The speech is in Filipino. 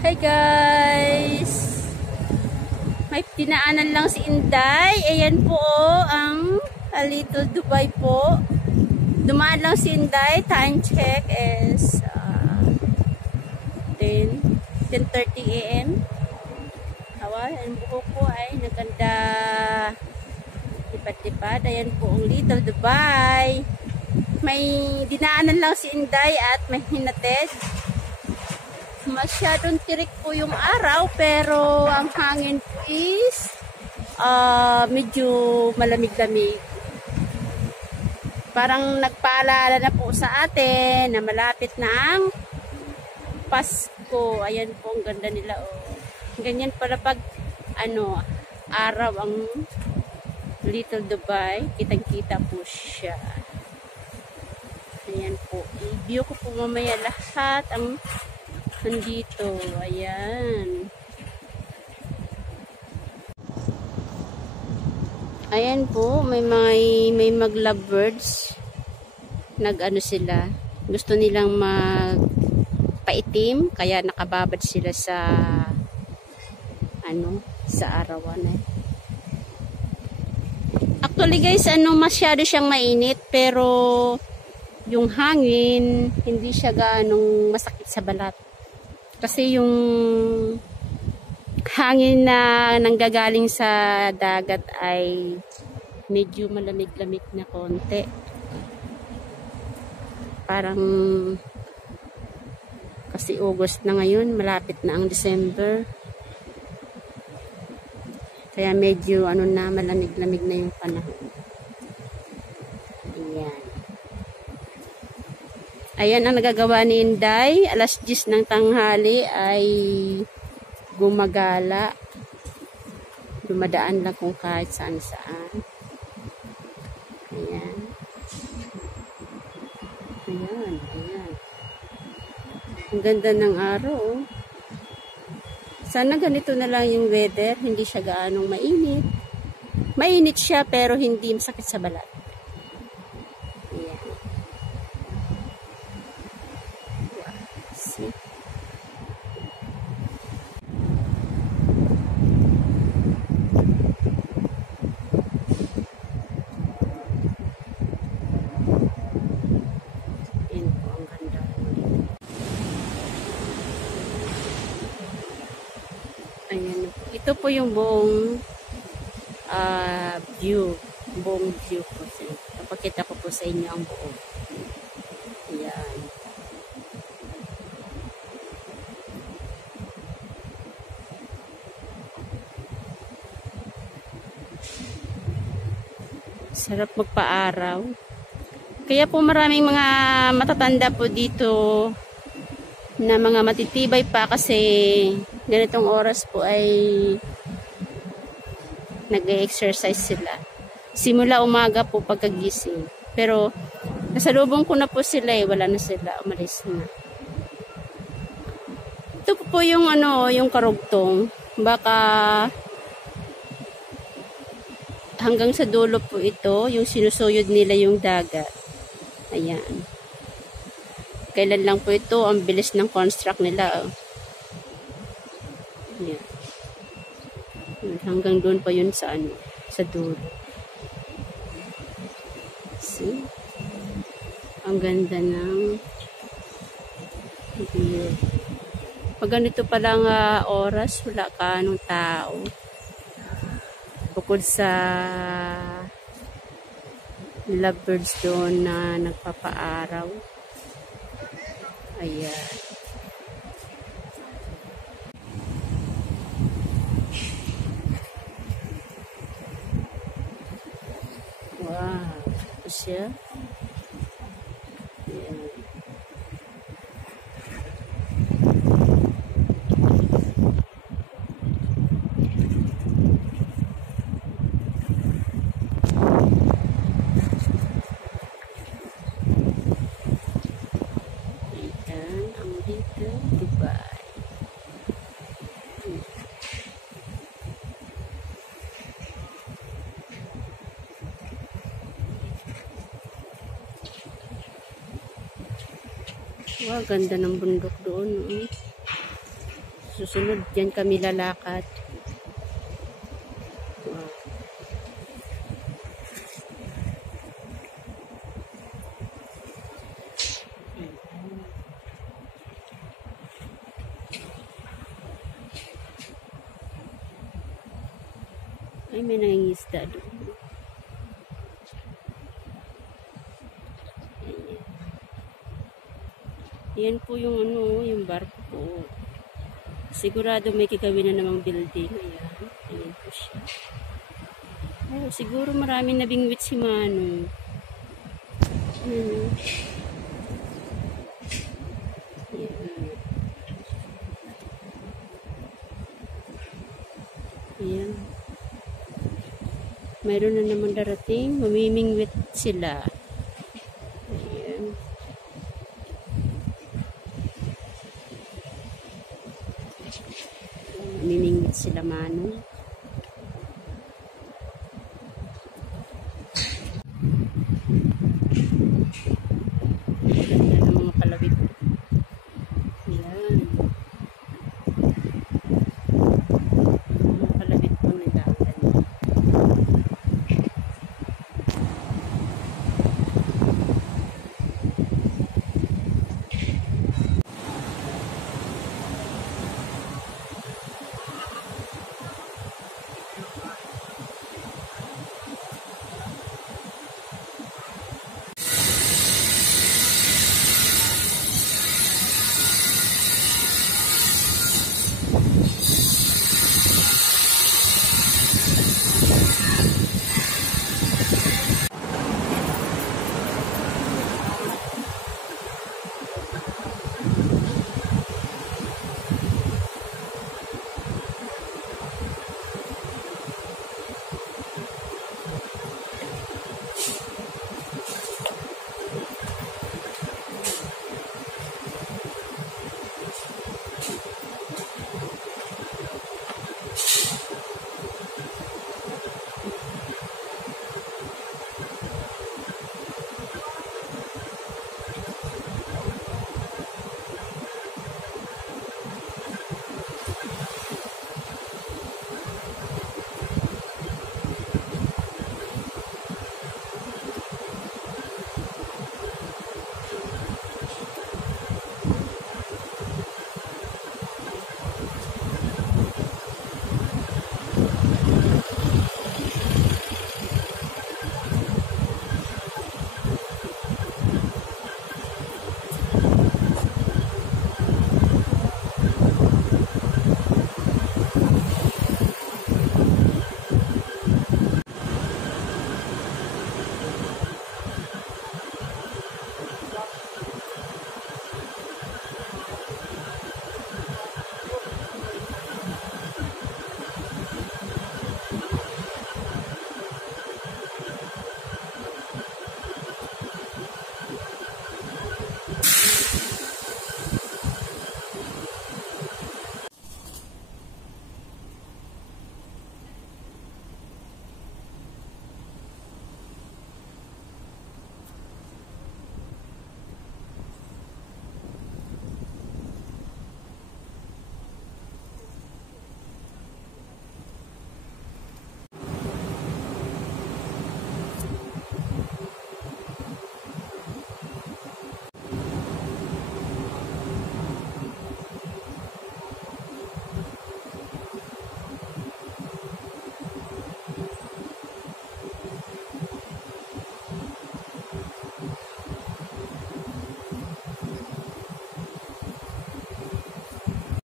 Hi guys! May dinaanan lang si Inday. Ayan po ang Little Dubai po. Dumaan lang si Inday. Time check is 10:30 AM. Ang buhok ko ay naganda lipad-lipad. Ayan po ang Little Dubai. May dinaanan lang si Inday at may hinatid. Masyadong tirik po yung araw pero ang hangin po is medyo malamig-lamig. Parang nagpaalala na po sa atin na malapit na ang Pasko. Ayan po, ang ganda nila. Oh. Ganyan pala pag araw ang Little Dubai. Kitang-kita po siya. Ayan po. I-view ko po mamaya lahat ang nandito. Ayan. Ayan po, may mag-lovebirds. Sila. Gusto nilang magpaitim, kaya nakababad sila sa sa arawan eh. Actually guys, masyado siyang mainit pero yung hangin hindi siya ganong masakit sa balat. Kasi yung hangin na nanggagaling sa dagat ay medyo malamig-lamig na konti. Parang kasi August na ngayon, malapit na ang December. Kaya medyo malamig-lamig na yung panahon. Ayan. Ayan ang nagagawa ni Inday. Alas 10 ng tanghali ay gumagala. Dumadaan lang kung kahit saan-saan. Ayan. Ayan, ayan. Ang ganda ng araw. Oh. Sana ganito na lang yung weather. Hindi siya gaanong mainit. Mainit siya pero hindi masakit sa balat. Ayan. See? Ayan. Ito po yung buong view. Buong view po. Napakita ko po sa inyo ang buo. Ayan. Sarap magpa-araw. Kaya po maraming mga matatanda po dito na mga matitibay pa kasi ganitong oras po ay nag-exercise sila. Simula umaga po pagkagising. Pero nasalubong ko na po sila wala na sila, umalis na. Ito po yung yung karugtong. Baka hanggang sa dulo po ito, yung sinusuyod nila yung dagat. Ayan. Kailan lang po ito, ang bilis ng construct nila. Ayan. Hanggang doon pa yun sa sa dulo. See? Ang ganda ng view. Pag ganito pa lang oras, wala ka anong tao. Bukod sa lovebirds doon na nagpapaaraw. Ayan. Wow. Ito siya. Ayan. Little Dubai. Wow, ganda ng bundok doon. susunod, dyan kami lalakad. Wow. Ay, may nangingisda doon. Ayan. Yan po yung ano, yung barko po. Sigurado may kagawin na namang building. Ayan. Ayan po siya. Oh, siguro marami nabingwit si Mano. Ayan. Ayan. Ayan. Mayroon na naman darating. Mamimingwit sila. Ayan. Mamimingwit sila, Mano.